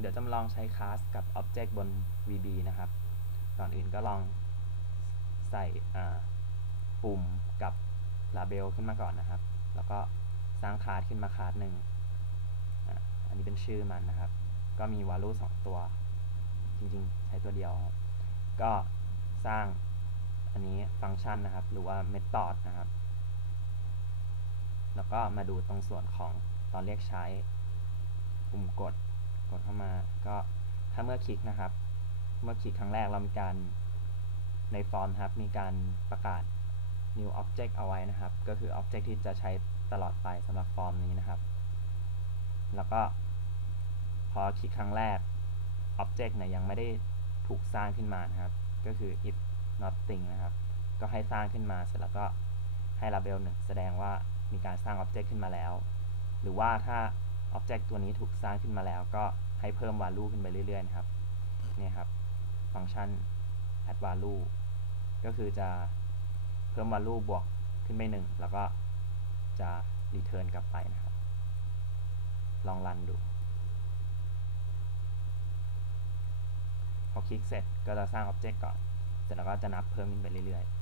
เดี๋ยวจะมาลองใช้คลาสกับ Object บน VB นะครับ ก่อนอื่นก็ลองใส่ปุ่มกับ Label ขึ้นมาก่อนนะครับ แล้วก็สร้างคลาสขึ้นมาคลาสหนึ่งอันนี้เป็นชื่อมันนะครับ ก็มี value 2 ตัว จริงๆ ใช้ตัวเดียวครับ ก็สร้างอันนี้ฟังก์ชันนะครับ หรือว่า method นะครับ แล้วก็มาดูตรงส่วนของตอนเรียกใช้ปุ่มกด กดเข้ามาก็ถ้าเมื่อคลิกนะครับ เมื่อคลิกครั้งแรกเรามีการในฟอร์มครับ มีการประกาศ new object เอาไว้นะครับ ก็คือ object ที่จะใช้ตลอดไปสำหรับฟอร์มนี้นะครับ แล้วก็พอคลิกครั้งแรก object เนี่ยยังไม่ได้ถูกสร้างขึ้นมานะครับ ก็คือ if nothing นะครับ ก็ให้สร้างขึ้นมาเสร็จแล้วก็ให้ label หนึ่งแสดงว่ามีการสร้าง object ขึ้นมาแล้ว หรือว่าถ้า object ตัวนี้ถูกสร้างขึ้นมาแล้วก็ให้เพิ่ม value ขึ้นไปเรื่อยๆนะครับเนี่ยครับ ฟังก์ชัน add value ก็คือจะเพิ่ม value บวกขึ้นไปหนึ่งแล้วก็จะ return กลับไปนะครับ ลองรันดู พอคลิกเสร็จก็จะสร้าง Object ก่อน เสร็จแล้วก็จะนับเพิ่มขึ้นไปเรื่อยๆ